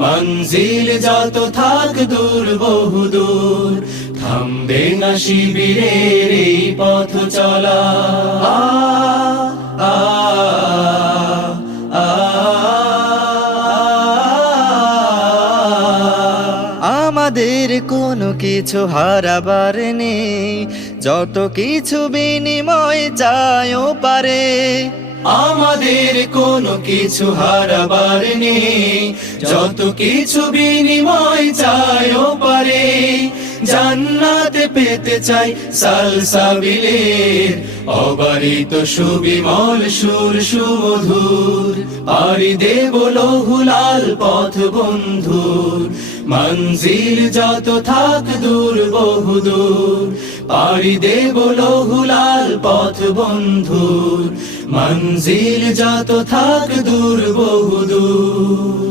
মঞ্জিল যত থাক দূর বহুদূর, থামবে না শিবিরের এই পথ চলা। আ আ আমাদের কোনো কিছু হারাবার নেই, যত কিছু বিনিময় চাইও পারে। আমাদের কোনো কিছু হারাবার নেই, যত কিছু বিনিময় চাইও পারে। জান্নাতে পেতে চাই সালসাবিলের অবারিত সুবিমল সুর সুমধুর, পাড়ি দেব লহুলাল পথ বন্ধুর। মঞ্জিল যত থাক দূর বহুদূর, পাড়ি দেব লহুলাল পথ বন্ধুর। মঞ্জিল যত থাক দূর বহুদূর।